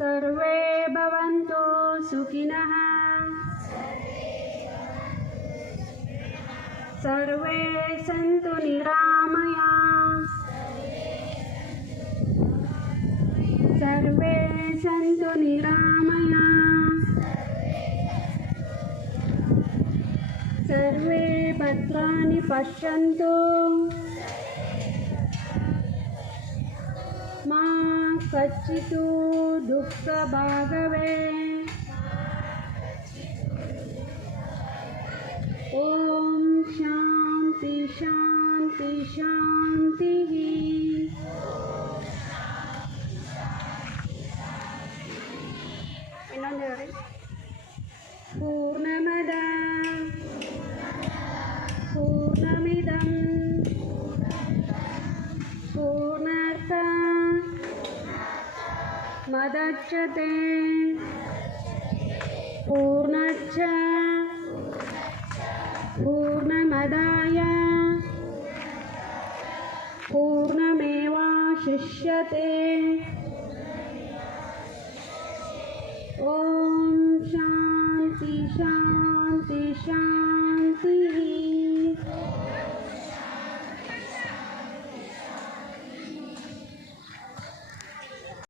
सर्वे भवन्तु सुखिनः सर्वे सन्तु निरामयाः सर्वे सन्तु निरामयाः सर्वे भद्राणि पश्यन्तु मा कच्चित् दुःखभाग् भवेत् ॐ शान्ति शान्ति शान्तिः ಇನ್ನೊಂದು ಹೇಳಿ ಪೂರ್ಣಮದ ಪೂರ್ಣಮಿದಂ ಪೂರ್ಣಾರ್ಥ ಮದಚ್ಯತೆ ಪೂರ್ಣಚ್ಚ पूर्णमदाय पूर्णमेवावशिष्यते ॐ शान्ति शान्ति शान्ति।